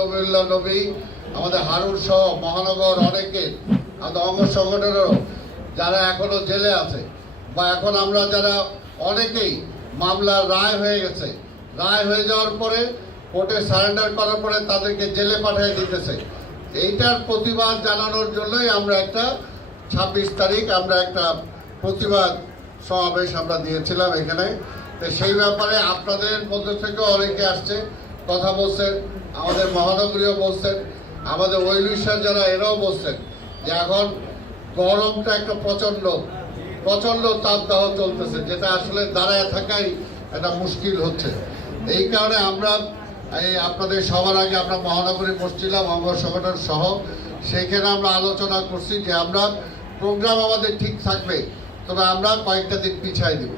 নবীউল্লাহ নবী, আমাদের হারুন সহ মহানগর অনেকে, আমাদের অঙ্গ সংগঠনেরও যারা এখনো জেলে আছে, বা এখন আমরা যারা অনেকেই মামলার রায় হয়ে গেছে, রায় হয়ে যাওয়ার পরে কোর্টে সারেন্ডার করার পরে তাদেরকে জেলে পাঠিয়ে দিতেছে। এইটার প্রতিবাদ জানানোর জন্যই আমরা একটা 26 তারিখ আমরা একটা প্রতিবাদ সমাবেশ আমরা দিয়েছিলাম এখানে। তো সেই ব্যাপারে আপনাদের মধ্যে থেকে অনেকে আসছে, কথা বলছেন, আমাদের মহানগরীও বলছেন, আমাদের ওইলিশার যারা এরাও বলছেন যে এখন গরমটা একটা প্রচন্ড তাপদাহ চলতেছে, যেটা আসলে দাঁড়ায় থাকাই একটা মুশকিল হচ্ছে। এই কারণে আমরা আপনাদের সবার আগে আমরা মহানগরী বসছিলাম অঙ্গ সংগঠন সহ, সেইখানে আমরা আলোচনা করছি যে আমরা প্রোগ্রাম আমাদের ঠিক থাকবে, তবে আমরা কয়েকটা দিন পিছাই দিব।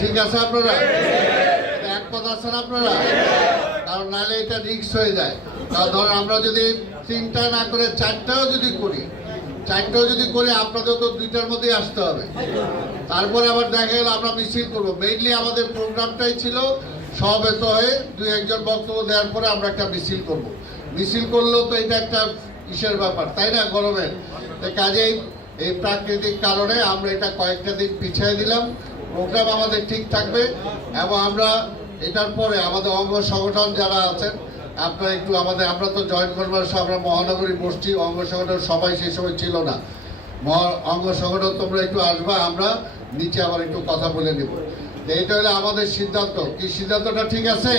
ঠিক আছে আপনারা একমত আছেন আপনারা? কারণ নাহলে এটা রিস্ক হয়ে যায়। কারণ ধরেন আমরা যদি 3টা না করে 4টাও যদি করি আপনাদের তো 2টার মধ্যেই আসতে হবে। তারপরে আবার দেখা গেল আমরা মিছিল করবো। মেইনলি আমাদের প্রোগ্রামটাই ছিল সমবেত হয়ে 2-1 জন বক্তব্য দেওয়ার পরে আমরা একটা মিছিল করব। মিছিল করলেও তো এটা একটা ইসের ব্যাপার, তাই না, গরমের। কাজেই এই প্রাকৃতিক কারণে আমরা এটা কয়েকটা দিন পিছিয়ে দিলাম। প্রোগ্রাম আমাদের ঠিক থাকবে এবং আমরা এটার পরে আমাদের অঙ্গ সংগঠন যারা আছেন আপনারা একটু আমরা তো জয়েন্ট করবার আমরা মহানগরী বসছি, অঙ্গ সংগঠন সবাই সেই সময় ছিল না। অঙ্গ সংগঠন তোমরা একটু আসবা, আমরা নিচে আবার একটু কথা বলে নেব। এটা হলো আমাদের সিদ্ধান্ত। কি সিদ্ধান্তটা ঠিক আছে?